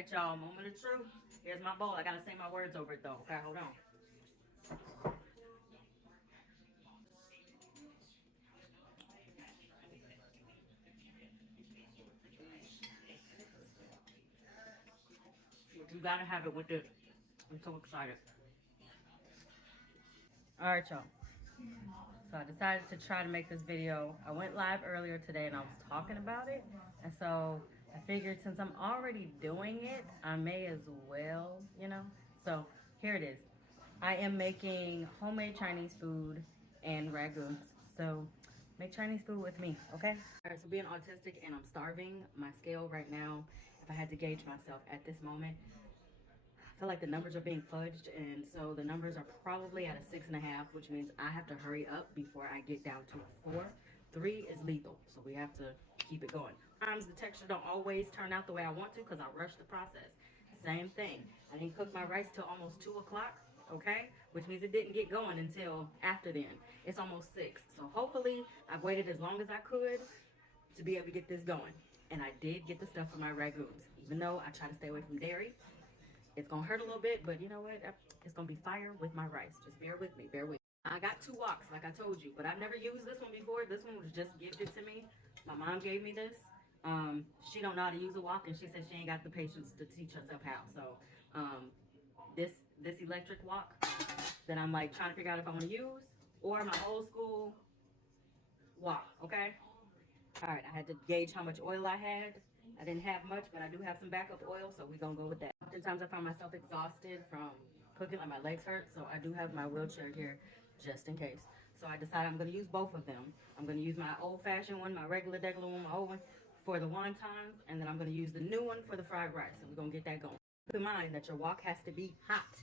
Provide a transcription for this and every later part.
right, y'all. Moment of truth. Here's my bowl. I gotta say my words over it though. Okay, hold on. You gotta have it with this. I'm so excited. All right, y'all. So I decided to try to make this video. I went live earlier today and I was talking about it. And so I figured since I'm already doing it, I may as well, you know. So here it is. I am making homemade Chinese food and ragoons. So make Chinese food with me, okay? All right, so being autistic and I'm starving, my scale right now, if I had to gauge myself at this moment, I feel like the numbers are being fudged, and so the numbers are probably at a 6.5, which means I have to hurry up before I get down to a 4. 3 is lethal, so we have to keep it going. Sometimes the texture don't always turn out the way I want to because I rush the process. Same thing. I didn't cook my rice till almost 2 o'clock, okay? Which means it didn't get going until after then. It's almost 6, so hopefully I've waited as long as I could to be able to get this going. And I did get the stuff for my ragoons, even though I try to stay away from dairy. It's gonna hurt a little bit, but you know what? It's gonna be fire with my rice. Just bear with me, bear with me. I got 2 woks, like I told you, but I've never used this one before. This one was just gifted to me. My mom gave me this. She don't know how to use a wok, and she said she ain't got the patience to teach herself how. So, this electric wok that I'm like trying to figure out if I want to use, or my old school wok, okay? All right, I had to gauge how much oil I had. I didn't have much, but I do have some backup oil, so we're gonna go with that. Oftentimes I find myself exhausted from cooking, like my legs hurt, so I do have my wheelchair here just in case. So I decided I'm gonna use both of them. I'm gonna use my old-fashioned one, my regular one, my old one, for the wontons, and then I'm gonna use the new one for the fried rice. So we're gonna get that going. Keep in mind that your wok has to be hot.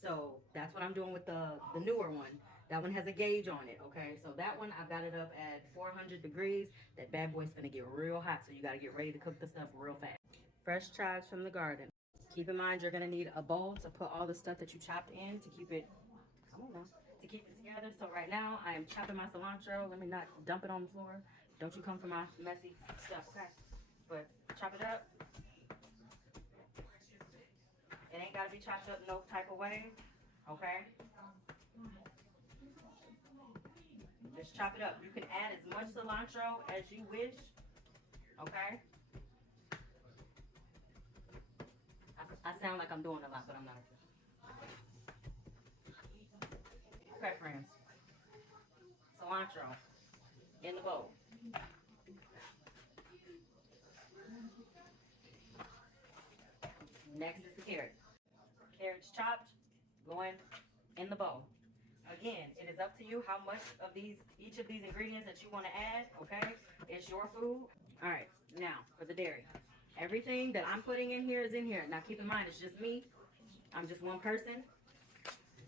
So that's what I'm doing with the newer one. That one has a gauge on it, okay? So that one, I've got it up at 400 degrees. That bad boy's gonna get real hot, so you gotta get ready to cook the stuff real fast. Fresh chives from the garden. Keep in mind, you're gonna need a bowl to put all the stuff that you chopped in to keep it, I don't know, to keep it together. So right now, I am chopping my cilantro. Let me not dump it on the floor. Don't you come for my messy stuff, okay? But chop it up. It ain't gotta be chopped up no type of way, okay? Just chop it up. You can add as much cilantro as you wish, okay? I sound like I'm doing a lot, but I'm not. Okay, friends. Cilantro in the bowl. Next is the carrot. Carrots chopped, going in the bowl. Again, it is up to you how much of each of these ingredients that you want to add, okay? It's your food. All right, now for the dairy. Everything that I'm putting in here is in here. Now keep in mind, it's just me. I'm just one person.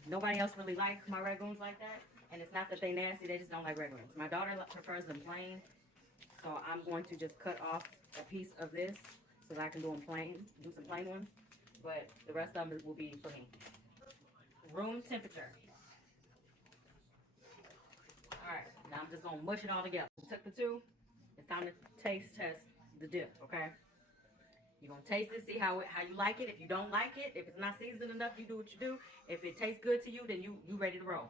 Nobody else really likes my ragoons like that. And it's not that they nasty, they just don't like ragoons. My daughter prefers them plain. So I'm going to just cut off a piece of this so that I can do them plain, do some plain ones. But the rest of them will be for me. Room temperature. All right, now I'm just gonna mush it all together. Took the 2. It's time to taste test the dip, okay? You're gonna taste it, see how you like it. If you don't like it, if it's not seasoned enough, you do what you do. If it tastes good to you, then you ready to roll.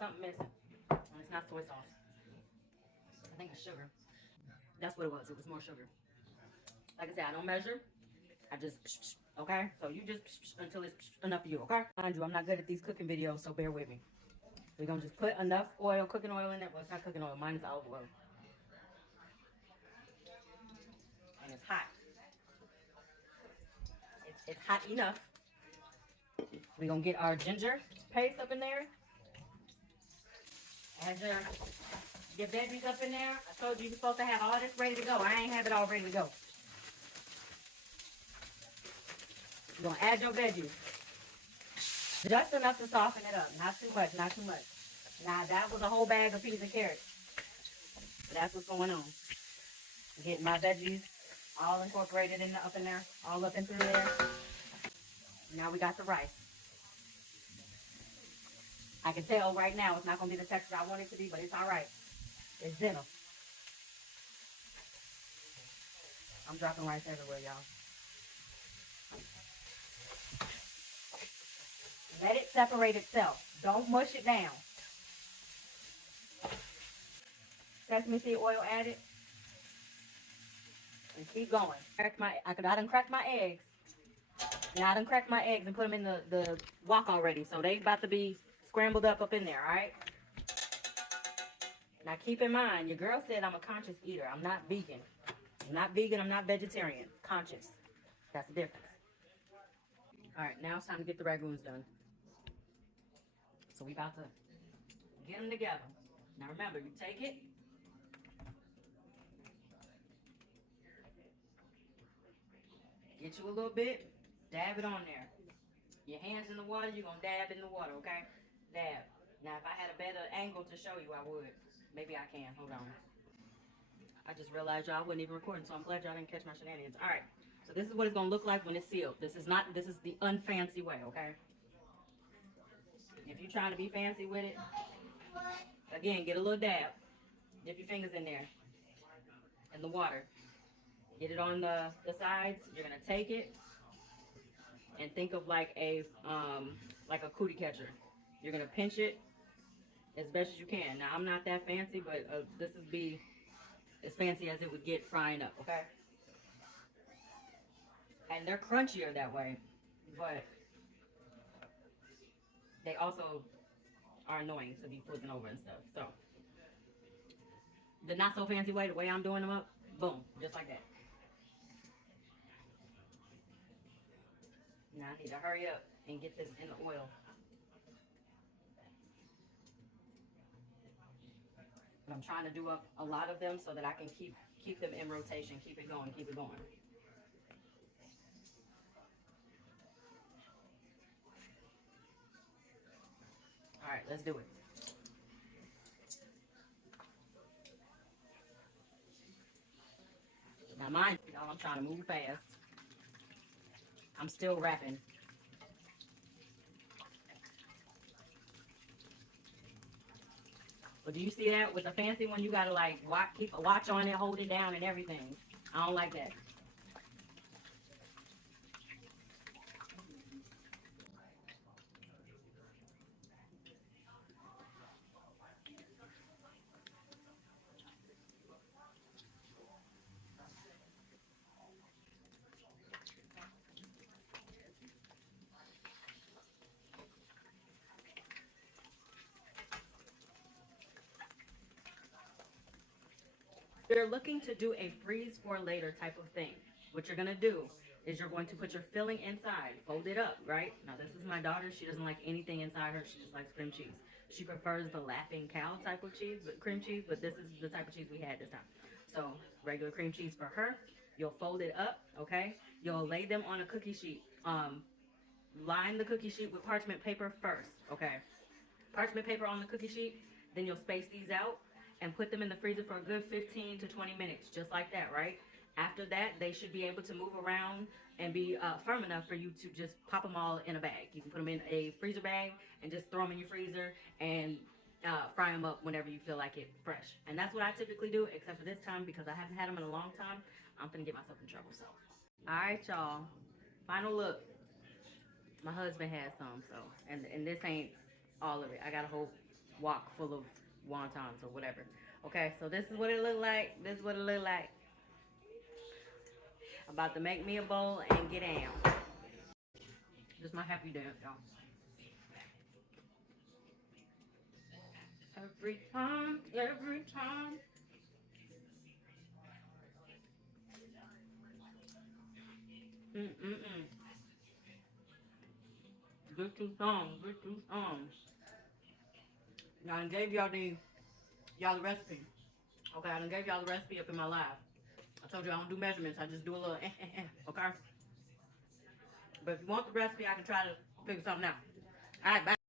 Something missing. And it's not soy sauce. I think it's sugar. That's what it was. It was more sugar. Like I said, I don't measure. I just, okay? So you just until it's enough for you, okay? Mind you, I'm not good at these cooking videos, so bear with me. We're gonna just put enough oil, cooking oil in it. Well, it's not cooking oil, mine is olive oil. And it's hot. It's hot enough. We're gonna get our ginger paste up in there. Add your veggies up in there. I told you you're supposed to have all this ready to go. I ain't have it all ready to go. You're gonna add your veggies. Just enough to soften it up. Not too much, not too much. Now that was a whole bag of peas and carrots. That's what's going on. Getting my veggies all incorporated up in there, all up in through there. Now we got the rice. I can tell right now it's not gonna be the texture I want it to be, but it's all right. It's dinner. I'm dropping rice everywhere, y'all. Let it separate itself. Don't mush it down. Sesame seed oil added. And keep going. I done cracked my eggs. Now I done cracked my eggs and put them in the wok already. So they about to be scrambled up in there, alright? Now keep in mind, your girl said I'm a conscious eater. I'm not vegan. I'm not vegan, I'm not vegetarian. Conscious. That's the difference. Alright, now it's time to get the ragoons done. So we about to get them together. Now remember, you take it. Get you a little bit. Dab it on there. Your hands in the water, you're going to dab in the water, okay? Dab. Now, if I had a better angle to show you, I would. Maybe I can. Hold on. I just realized y'all wasn't even recording, so I'm glad y'all didn't catch my shenanigans. All right. So this is what it's going to look like when it's sealed. This is the unfancy way, okay? If you're trying to be fancy with it, again, get a little dab. Dip your fingers in there. In the water. Get it on the sides. You're going to take it and think of like a cootie catcher. You're going to pinch it as best as you can. Now, I'm not that fancy, but this is be as fancy as it would get frying up, okay? And they're crunchier that way, but they also are annoying to be flipping over and stuff. So, the not so fancy way, the way I'm doing them up, boom, just like that. Now I need to hurry up and get this in the oil. But I'm trying to do up a lot of them so that I can keep them in rotation, keep it going, keep it going. All right, let's do it. Now mind you, I'm trying to move fast. I'm still wrapping. But do you see that? With the fancy one, you gotta like keep a watch on it, hold it down and everything. I don't like that. You're looking to do a freeze for later type of thing. What you're gonna do is you're going to put your filling inside, fold it up, right? Now this is my daughter, she doesn't like anything inside her, she just likes cream cheese. She prefers the Laughing Cow type of cheese, but cream cheese, but this is the type of cheese we had this time. So regular cream cheese for her, you'll fold it up, okay? You'll lay them on a cookie sheet. Line the cookie sheet with parchment paper first, okay? Parchment paper on the cookie sheet, then you'll space these out and put them in the freezer for a good 15 to 20 minutes, just like that, right? After that, they should be able to move around and be firm enough for you to just pop them all in a bag. You can put them in a freezer bag and just throw them in your freezer and fry them up whenever you feel like it fresh. And that's what I typically do, except for this time because I haven't had them in a long time. I'm gonna get myself in trouble, so. All right, y'all. Final look. My husband has some, so, and this ain't all of it. I got a whole wok full of wontons or whatever. Okay, so this is what it look like. This is what it look like. About to make me a bowl and get down. This is my happy dance, y'all. Every time, every time. Good two songs, good two songs. Now I gave y'all the recipe. Okay, I done gave y'all the recipe up in my live. I told you I don't do measurements, I just do a little okay? But if you want the recipe, I can try to figure something out. All right, bye.